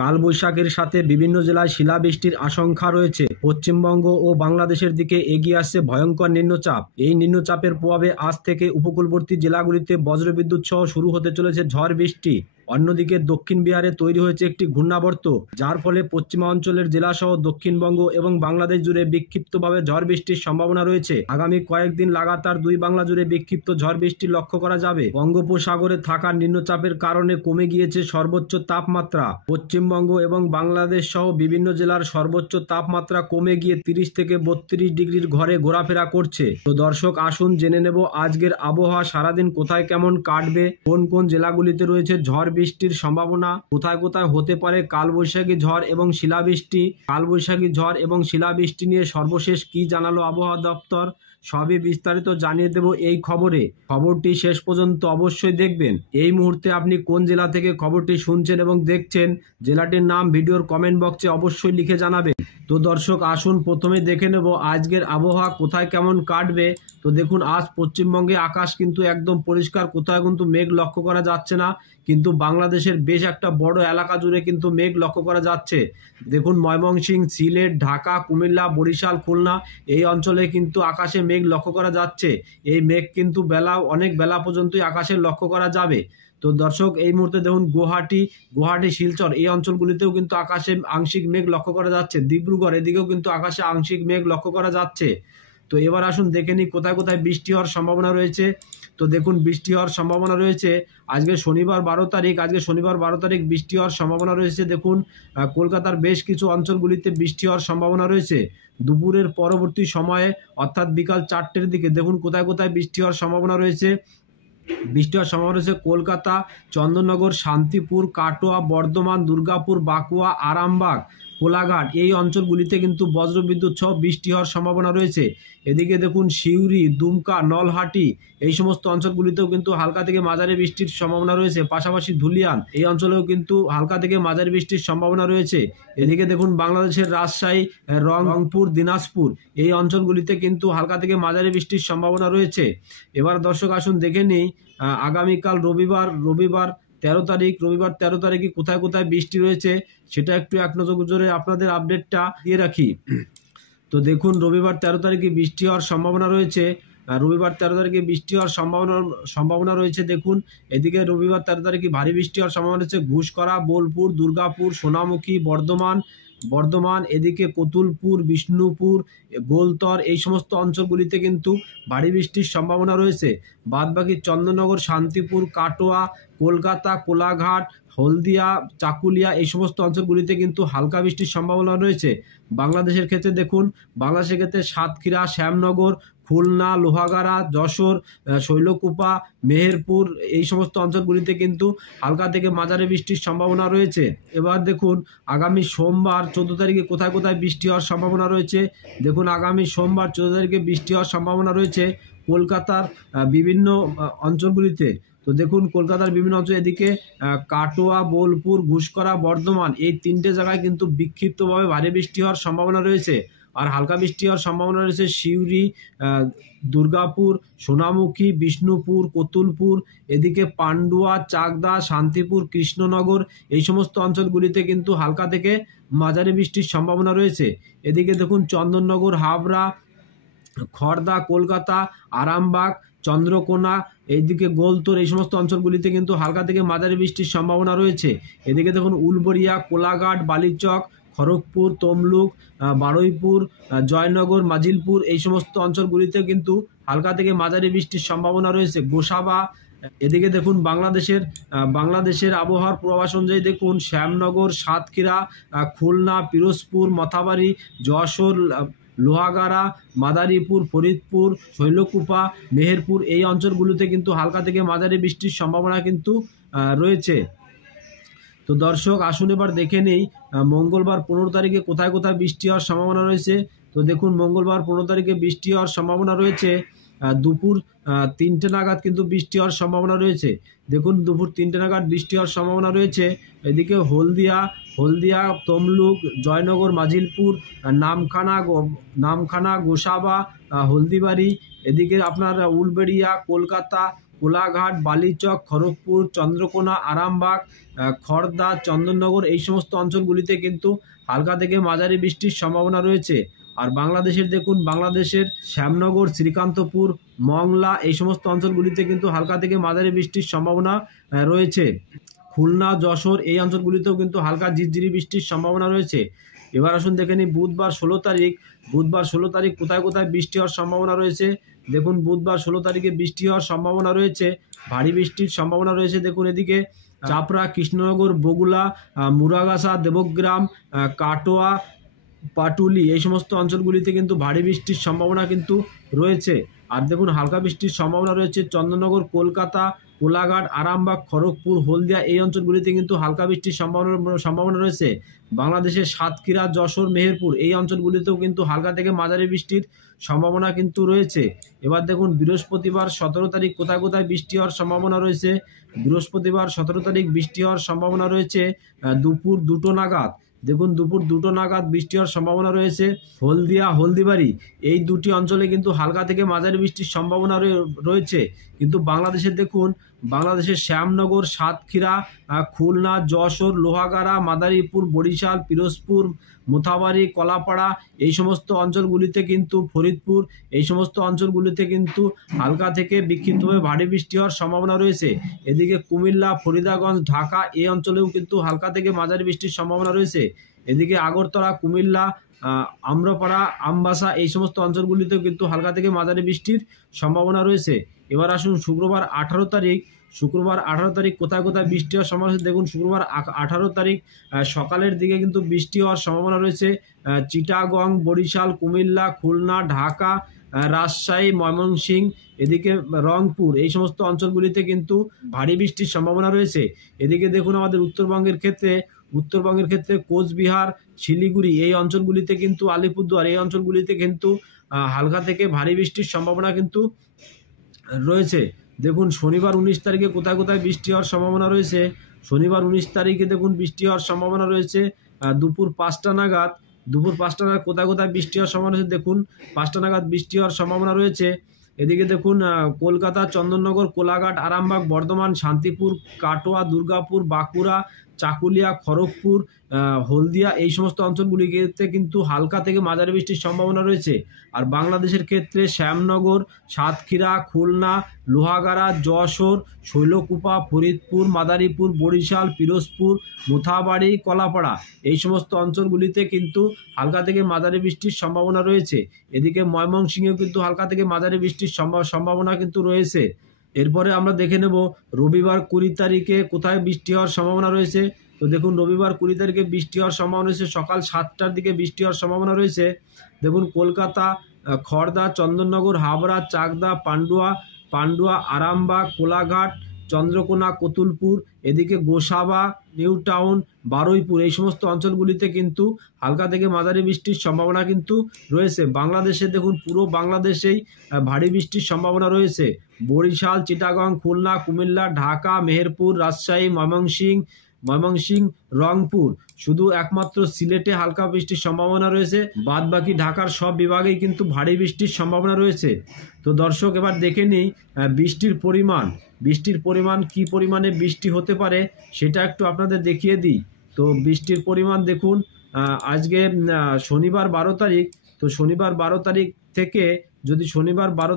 কালবৈশাখীর সাথে বিভিন্ন জেলায় শিলাবৃষ্টির আশঙ্কা রয়েছে। পশ্চিমবঙ্গ ও বাংলাদেশের দিকে এগিয়ে আসছে ভয়ঙ্কর নিম্নচাপ। এই নিম্নচাপের প্রভাবে আজ থেকে উপকূলবর্তী জেলাগুলিতে বজ্রবিদ্যুৎ সহ শুরু হতে চলেছে ঝড় বৃষ্টি। অন্যদিকে দক্ষিণ বিহারে তৈরি হয়েছে একটি ঘূর্ণাবর্ত, যার ফলে পশ্চিমাঞ্চলের জেলাসহ দক্ষিণবঙ্গ এবং বাংলাদেশ জুড়ে বিক্ষিপ্তভাবে ঝড় বৃষ্টির সম্ভাবনা রয়েছে। আগামী কয়েকদিন লাগাতার দুই বাংলা জুড়ে বিক্ষিপ্ত ঝড় বৃষ্টি লক্ষ্য করা যাবে। বঙ্গোপসাগরে থাকা নিম্নচাপের কারণে কমে গিয়েছে সর্বোচ্চ তাপমাত্রা। পশ্চিমবঙ্গ এবং বাংলাদেশ সহ বিভিন্ন জেলার সর্বোচ্চ তাপমাত্রা কমে গিয়ে 30 থেকে 32 ডিগ্রির ঘরে ঘোরাফেরা করছে। তো দর্শক, আসুন জেনে নেব আজকের আবহাওয়া সারাদিন কোথায় কেমন কাটবে, কোন কোন জেলাগুলিতে রয়েছে ঝড় বৃষ্টির সম্ভাবনা, কোথায় কোথায় হতে পারে কালবৈশাখী ঝড় এবং শিলাবৃষ্টি। কালবৈশাখী ঝড় এবং শিলাবৃষ্টি নিয়ে সর্বশেষ কি জানালো আবহাওয়া দপ্তর, সবই বিস্তারিত জানিয়ে দেব এই খবরে। খবরটি শেষ পর্যন্ত অবশ্যই দেখবেন। এই মুহূর্তে আপনি কোন জেলা থেকে খবরটি শুনছেন এবং দেখছেন, জেলাটির নাম ভিডিওর কমেন্ট বক্সে অবশ্যই লিখে জানাবেন। তো দর্শক, আসুন প্রথমে দেখে নেব আজকের আবহাওয়া কোথায় কেমন কাটবে। তো দেখুন, আজ পশ্চিমবঙ্গে আকাশ কিন্তু একদম পরিষ্কার, কোথাও কিন্তু মেঘ লক্ষ্য করা যাচ্ছে না, কিন্তু বাংলাদেশের বেশ একটা বড় এলাকা জুড়ে কিন্তু মেঘ লক্ষ্য করা যাচ্ছে। দেখুন, ময়মনসিংহ, সিলেট, ঢাকা, কুমিল্লা, বরিশাল, খুলনা এই অঞ্চলে কিন্তু আকাশে মেঘ লক্ষ্য করা যাচ্ছে। এই মেঘ কিন্তু অনেক বেলা পর্যন্তই আকাশে লক্ষ্য করা যাবে। তো দর্শক, এই মুহূর্তে দেখুন গুয়াহাটি, শিলচর এই অঞ্চলগুলিতেও কিন্তু আকাশে আংশিক মেঘ লক্ষ্য করা যাচ্ছে। ডিব্রুগড় এদিকেও কিন্তু আকাশে আংশিক মেঘ লক্ষ্য করা যাচ্ছে। তো এবার আসুন দেখে নিই কোথায় কোথায় বৃষ্টি হওয়ার সম্ভাবনা রয়েছে। তো দেখুন, বৃষ্টি হওয়ার সম্ভাবনা রয়েছে আজকে শনিবার 12 তারিখ বৃষ্টি হওয়ার সম্ভাবনা রয়েছে। দেখুন, কলকাতার বেশ কিছু অঞ্চলগুলিতে বৃষ্টি হওয়ার সম্ভাবনা রয়েছে দুপুরের পরবর্তী সময়ে, অর্থাৎ বিকাল 4টের দিকে। দেখুন কোথায় কোথায় বৃষ্টি হওয়ার সম্ভাবনা রয়েছে। বৃষ্টি হওয়ার সম্ভাবনা রয়েছে কলকাতা, চন্দননগর, শান্তিপুর, কাটোয়া, বর্ধমান, দুর্গাপুর, বাঁকুড়া, আরামবাগ, কোলাঘাট এই অঞ্চলগুলিতে কিন্তু বজ্রবিদ্যুৎ সহ বৃষ্টি হওয়ার সম্ভাবনা রয়েছে। এদিকে দেখুন সিউড়ি, দুমকা, নলহাটি এই সমস্ত অঞ্চলগুলিতেও কিন্তু হালকা থেকে মাঝারি বৃষ্টির সম্ভাবনা রয়েছে। পাশাপাশি ধুলিয়ান এই অঞ্চলেও কিন্তু হালকা থেকে মাঝারি বৃষ্টির সম্ভাবনা রয়েছে। এদিকে দেখুন বাংলাদেশের রাজশাহী, রংপুর, দিনাজপুর এই অঞ্চলগুলিতে কিন্তু হালকা থেকে মাঝারি বৃষ্টির সম্ভাবনা রয়েছে। এবার দর্শক, আসুন দেখে নিই আগামীকাল রবিবার 13 তারিখে কোথায় কোথায় বৃষ্টি রয়েছে, সেটা একটু এক নজরে আপনাদের আপডেটটা দিয়ে রাখি। তো দেখুন, রবিবার 13 তারিখে বৃষ্টি হওয়ার সম্ভাবনা রয়েছে। সম্ভাবনা রয়েছে। দেখুন, এদিকে রবিবার 13 তারিখে ভারী বৃষ্টি হওয়ার সম্ভাবনা রয়েছে ঘুষকরা, বোলপুর, দুর্গাপুর, সোনামুখী, বর্ধমান, এদিকে কতুলপুর, বিষ্ণুপুর, গোলতর এই সমস্ত অঞ্চলগুলিতে কিন্তু ভারী বৃষ্টির সম্ভাবনা রয়েছে। বাদবাকি চন্দননগর, শান্তিপুর, কাটোয়া, কলকাতা, কোলাঘাট, হলদিয়া, চাকুলিয়া এই সমস্ত অঞ্চলগুলিতে কিন্তু হালকা বৃষ্টির সম্ভাবনা রয়েছে। বাংলাদেশের ক্ষেত্রে দেখুন, সাতক্ষীরা, শ্যামনগর, খুলনা, লোহাগাড়া, যশোর, শৈলকুপা, মেহেরপুর এই সমস্ত অঞ্চলগুলিতে কিন্তু হালকা থেকে মাঝারি বৃষ্টির সম্ভাবনা রয়েছে। এবার দেখুন আগামী সোমবার 14 তারিখে কোথায় কোথায় বৃষ্টি হওয়ার সম্ভাবনা রয়েছে। দেখুন, আগামী সোমবার 14 তারিখে বৃষ্টি হওয়ার সম্ভাবনা রয়েছে কলকাতার বিভিন্ন অঞ্চলগুলিতে। তো দেখুন, কলকাতার বিভিন্ন অঞ্চল, এদিকে কাটোয়া, বোলপুর, ঘুষকরা, বর্ধমান এই 3টে জায়গায় কিন্তু বিক্ষিপ্তভাবে ভারী বৃষ্টি হওয়ার সম্ভাবনা রয়েছে। আর হালকা বৃষ্টি হওয়ার সম্ভাবনা রয়েছে সিউড়ি, দুর্গাপুর, সোনামুখী, বিষ্ণুপুর, কতুলপুর, এদিকে পান্ডুয়া, চাকদা, শান্তিপুর, কৃষ্ণনগর এই সমস্ত অঞ্চলগুলিতে কিন্তু হালকা থেকে মাঝারি বৃষ্টির সম্ভাবনা রয়েছে। এদিকে দেখুন চন্দননগর, হাবড়া, খড়দা, কলকাতা, আরামবাগ, চন্দ্রকোনা, এইদিকে গোলতোর এই সমস্ত অঞ্চলগুলিতে কিন্তু হালকা থেকে মাঝারি বৃষ্টির সম্ভাবনা রয়েছে। এদিকে দেখুন উলবরিয়া, কোলাঘাট, বালিচক, খড়গপুর, তমলুক, বারুইপুর, জয়নগর, মাজিলপুর এই সমস্ত অঞ্চলগুলিতে কিন্তু হালকা থেকে মাঝারি বৃষ্টির সম্ভাবনা রয়েছে। গোসাবা, এদিকে দেখুন বাংলাদেশের আবহাওয়ার পূর্বাভাস অনুযায়ী দেখুন শ্যামনগর, সাতক্ষীরা, খুলনা, পিরোজপুর, মথাবাড়ি, যশোর, লোহাগাড়া, মাদারীপুর, ফরিদপুর, শৈলকুপা, মেহেরপুর এই অঞ্চলগুলিতে কিন্তু হালকা থেকে মাঝারি বৃষ্টির সম্ভাবনা কিন্তু রয়েছে। তো দর্শক, আসুন এবার দেখে নেই মঙ্গলবার 15 তারিখে কোথায় কোথায় বৃষ্টি হওয়ার সম্ভাবনা রয়েছে। তো দেখুন, মঙ্গলবার 15 তারিখে বৃষ্টি হওয়ার সম্ভাবনা রয়েছে দুপুর 3টে নাগাদ কিন্তু বৃষ্টি হওয়ার সম্ভাবনা রয়েছে। দেখুন, দুপুর 3টে নাগাদ বৃষ্টি হওয়ার সম্ভাবনা রয়েছে। এদিকে হলদিয়া, তমলুক, জয়নগর, মাজিলপুর, নামখানা, গোসাবা, হলদিবাড়ি, এদিকে আপনার উলবেড়িয়া, কলকাতা, কোলাঘাট, বালিচক, খড়গপুর, চন্দ্রকোনা, আরামবাগ, খড়দা, চন্দননগর এই সমস্ত অঞ্চলগুলিতে কিন্তু হালকা থেকে মাঝারি বৃষ্টির সম্ভাবনা রয়েছে। আর বাংলাদেশের দেখুন, বাংলাদেশের শ্যামনগর, শ্রীকান্তপুর, মংলা এই সমস্ত অঞ্চলগুলিতে কিন্তু হালকা থেকে মাঝারি বৃষ্টির সম্ভাবনা রয়েছে। খুলনা, যশোর এই অঞ্চলগুলিতেও কিন্তু হালকা ঝিরঝিরি বৃষ্টির সম্ভাবনা রয়েছে। এবার আসুন দেখে নিই বুধবার 16 তারিখ। বুধবার 16 তারিখ কোথায় কোথায় বৃষ্টি হওয়ার সম্ভাবনা রয়েছে। দেখুন বুধবার 16 তারিখে বৃষ্টি হওয়ার সম্ভাবনা রয়েছে, ভারী বৃষ্টির সম্ভাবনা রয়েছে। দেখুন এদিকে চাপড়া, কৃষ্ণনগর, বগুলা, মুরাগাছা, দেবগ্রাম, কাটোয়া, পাটুলি এই সমস্ত অঞ্চলগুলিতে কিন্তু ভারী বৃষ্টির সম্ভাবনা কিন্তু রয়েছে। আর দেখুন হালকা বৃষ্টির সম্ভাবনা রয়েছে চন্দননগর, কলকাতা, কোলাঘাট, আরামবাগ, খড়গপুর, হলদিয়া এই অঞ্চলগুলিতে কিন্তু হালকা বৃষ্টির সম্ভাবনা রয়েছে। বাংলাদেশের সাতক্ষীরা, যশোর, মেহেরপুর এই অঞ্চলগুলিতেও কিন্তু হালকা থেকে মাঝারি বৃষ্টির সম্ভাবনা কিন্তু রয়েছে। এবার দেখুন বৃহস্পতিবার 17 তারিখ কোথায় কোথায় বৃষ্টি হওয়ার সম্ভাবনা রয়েছে। বৃহস্পতিবার 17 তারিখ বৃষ্টি হওয়ার সম্ভাবনা রয়েছে দুপুর 2টো নাগাদ। দেখুন দুপুর 2টো নাগাদ বৃষ্টি হওয়ার সম্ভাবনা রয়েছে হলদিয়া, হলদিবাড়ি এই দুটি অঞ্চলে কিন্তু হালকা থেকে মাঝারি বৃষ্টির সম্ভাবনা রয়েছে। কিন্তু বাংলাদেশের দেখুন, বাংলাদেশের শ্যামনগর, সাতক্ষীরা, খুলনা, যশোর, লোহাগাড়া, মাদারীপুর, বরিশাল, পিরোজপুর, মোথাবাড়ি, কলাপাড়া এই সমস্ত অঞ্চলগুলিতে কিন্তু, ফরিদপুর এই সমস্ত অঞ্চলগুলিতে কিন্তু হালকা থেকে বিক্ষিপ্তভাবে ভারী বৃষ্টি হওয়ার সম্ভাবনা রয়েছে। এদিকে কুমিল্লা, ফরিদাগঞ্জ, ঢাকা এই অঞ্চলেও কিন্তু হালকা থেকে মাঝারি বৃষ্টির সম্ভাবনা রয়েছে। এদিকে আগরতলা, কুমিল্লা, আম্রপাড়া, আমবাসা এই সমস্ত অঞ্চলগুলিতেও কিন্তু হালকা থেকে মাঝারি বৃষ্টির সম্ভাবনা রয়েছে। এবার আসুন শুক্রবার 18 তারিখ। শুক্রবার 18 তারিখ কোথায় কোথায় বৃষ্টি হওয়ার সম্ভাবনা রয়েছে। দেখুন শুক্রবার 18 তারিখ সকালের দিকে কিন্তু বৃষ্টি হওয়ার সম্ভাবনা রয়েছে চিটাগং, বরিশাল, কুমিল্লা, খুলনা, ঢাকা, রাজশাহী, ময়মনসিংহ, এদিকে রংপুর এই সমস্ত অঞ্চলগুলিতে কিন্তু ভারী বৃষ্টির সম্ভাবনা রয়েছে। এদিকে দেখুন আমাদের উত্তরবঙ্গের ক্ষেত্রে কোচবিহার, শিলিগুড়ি এই অঞ্চলগুলিতে কিন্তু, আলিপুরদুয়ার এই অঞ্চলগুলিতে কিন্তু হালকা থেকে ভারী বৃষ্টির সম্ভাবনা কিন্তু রয়েছে। দেখুন শনিবার 19 তারিখে কোথায় কোথায় বৃষ্টি হওয়ার সম্ভাবনা রয়েছে। শনিবার 19 তারিখে দেখুন বৃষ্টি হওয়ার সম্ভাবনা রয়েছে দুপুর 5টা নাগাদ। কোথায় কোথায় বৃষ্টি হওয়ার সম্ভাবনা রয়েছে। দেখুন 5টা নাগাদ বৃষ্টি হওয়ার সম্ভাবনা রয়েছে। এদিকে দেখুন কলকাতা, চন্দননগর, কোলাঘাট, আরামবাগ, বর্ধমান, শান্তিপুর, কাটোয়া, দুর্গাপুর, বাঁকুড়া, চাকুলিয়া, খড়গপুর, হলদিয়া এই সমস্ত অঞ্চলগুলিতে কিন্তু হালকা থেকে মাঝারি বৃষ্টির সম্ভাবনা রয়েছে। আর বাংলাদেশের ক্ষেত্রে শ্যামনগর, সাতক্ষীরা, খুলনা, লোহাগাড়া, যশোর, শৈলকুপা, ফরিদপুর, মাদারীপুর, বরিশাল, পিরোজপুর, মোথাবাড়ি, কলাপাড়া এই সমস্ত অঞ্চলগুলিতে কিন্তু হালকা থেকে মাঝারি বৃষ্টির সম্ভাবনা রয়েছে। এদিকে ময়মনসিংহেও কিন্তু হালকা থেকে মাঝারি বৃষ্টির সম্ভাবনা কিন্তু রয়েছে। এরপরে আমরা দেখে নেব রবিবার 20 তারিখে কোথায় বৃষ্টি হওয়ার সম্ভাবনা রয়েছে। তো দেখুন রবিবার 20 তারিখে বৃষ্টি হওয়ার সম্ভাবনা রয়েছে সকাল 7টার দিকে বৃষ্টি হওয়ার সম্ভাবনা রয়েছে। দেখুন কলকাতা, খড়দা, চন্দননগর, হাবড়া, চাকদা, পান্ডুয়া, আরামবাগ, কোলাঘাট, চন্দ্রকোনা, কতুলপুর, এদিকে গোসাবা, নিউ টাউন, বারুইপুর এই সমস্ত অঞ্চলগুলিতে কিন্তু হালকা থেকে মাঝারি বৃষ্টির সম্ভাবনা কিন্তু রয়েছে। বাংলাদেশে দেখুন পুরো বাংলাদেশেই ভারী বৃষ্টির সম্ভাবনা রয়েছে। বরিশাল, চিটাগং, খুলনা, কুমিল্লা, ঢাকা, মেহেরপুর, রাজশাহী, ময়মনসিংহ, রংপুর, শুধু একমাত্র সিলেটে হালকা বৃষ্টির সম্ভাবনা রয়েছে। বাদ বাকি ঢাকার সব বিভাগেই কিন্তু ভারী বৃষ্টির সম্ভাবনা রয়েছে। তো দর্শক এবার দেখে নিই বৃষ্টির পরিমাণ কি পরিমাণে বৃষ্টি হতে পারে সেটা একটু আপনাদের দেখিয়ে দিই। তো বৃষ্টির পরিমাণ দেখুন আজকে শনিবার 12 তারিখ। তো শনিবার 12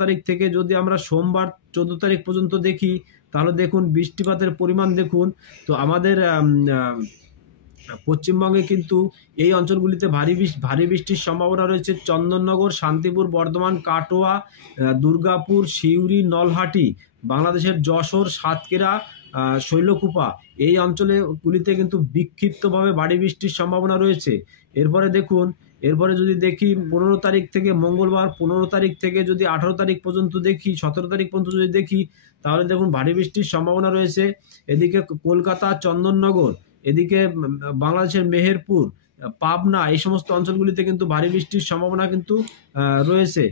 তারিখ থেকে যদি আমরা সোমবার 14 তারিখ পর্যন্ত দেখি, তাহলে দেখুন বৃষ্টিপাতের পরিমাণ দেখুন। তো আমাদের পশ্চিমবঙ্গে কিন্তু এই অঞ্চলগুলিতে ভারী বৃষ্টির সম্ভাবনা রয়েছে। চন্দননগর, শান্তিপুর, বর্ধমান, কাটোয়া, দুর্গাপুর, সিউড়ি, নলহাটি, বাংলাদেশের যশোর, সাতক্ষীরা, শৈলকুপা এই অঞ্চলগুলিতে কিন্তু বিক্ষিপ্তভাবে ভারী বৃষ্টির সম্ভাবনা রয়েছে। এরপরে যদি দেখি 15 তারিখ থেকে, মঙ্গলবার 15 তারিখ থেকে যদি 18 তারিখ পর্যন্ত দেখি, 17 তারিখ পর্যন্ত যদি দেখি, তাহলে দেখুন ভারী বৃষ্টির সম্ভাবনা রয়েছে। এদিকে কলকাতা, চন্দননগর, এদিকে বাংলাদেশের মেহেরপুর, পাবনা এই সমস্ত অঞ্চলগুলিতে কিন্তু ভারী বৃষ্টির সম্ভাবনা কিন্তু রয়েছে।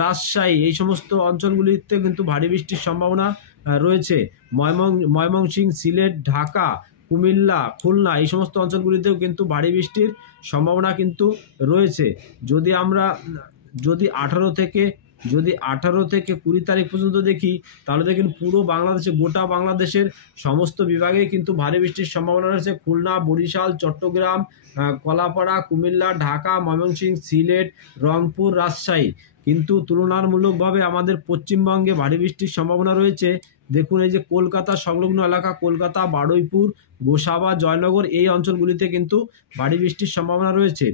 রাজশাহী এই সমস্ত অঞ্চলগুলিতে কিন্তু ভারী বৃষ্টির সম্ভাবনা রয়েছে। ময়মনসিংহ, সিলেট, ঢাকা, কুমিল্লা, খুলনা এই সমস্ত অঞ্চলগুলিতেও কিন্তু ভারী বৃষ্টির সম্ভাবনা কিন্তু রয়েছে। যদি 18 থেকে যদি 18 থেকে 20 তারিখ পর্যন্ত দেখি তাহলে দেখুন পুরো বাংলাদেশে, গোটা বাংলাদেশের সমস্ত বিভাগেই কিন্তু ভারী বৃষ্টির সম্ভাবনা রয়েছে। খুলনা, বরিশাল, চট্টগ্রাম, কলাপাড়া, কুমিল্লা, ঢাকা, ময়মনসিংহ, সিলেট, রংপুর, রাজশাহী। কিন্তু তুলনামূলকভাবে আমাদের পশ্চিমবঙ্গে ভারী বৃষ্টির সম্ভাবনা রয়েছে। দেখুন এই যে কলকাতা সংলগ্ন এলাকা, কলকাতা, বারুইপুর, গোসাবা, জয়নগর, এই অঞ্চলগুলিতে কিন্তু ভারী বৃষ্টির সম্ভাবনা রয়েছে।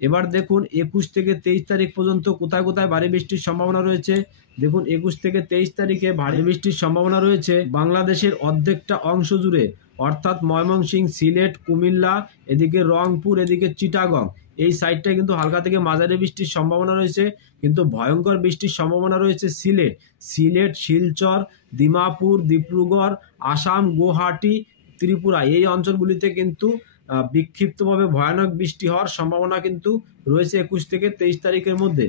এবার দেখুন 21 থেকে 23 তারিখ পর্যন্ত কোথায় কোথায় ভারী বৃষ্টির সম্ভাবনা রয়েছে। দেখুন 21 থেকে 23 তারিখে ভারী বৃষ্টির সম্ভাবনা রয়েছে বাংলাদেশের অর্ধেকটা অংশ জুড়ে, অর্থাৎ ময়মনসিংহ, সিলেট, কুমিল্লা, এদিকে রংপুর, এদিকে চিটাগং, এই সাইডটায় কিন্তু হালকা থেকে মাঝারি বৃষ্টির সম্ভাবনা রয়েছে। কিন্তু ভয়ঙ্কর বৃষ্টির সম্ভাবনা রয়েছে সিলেট, শিলচর, দিমাপুর, ডিব্রুগড়, আসাম, গুয়াহাটি, ত্রিপুরা, এই অঞ্চলগুলিতে কিন্তু বিক্ষিপ্তভাবে ভয়ানক বৃষ্টি হওয়ার সম্ভাবনা কিন্তু রয়েছে 21 থেকে 23 তারিখের মধ্যে।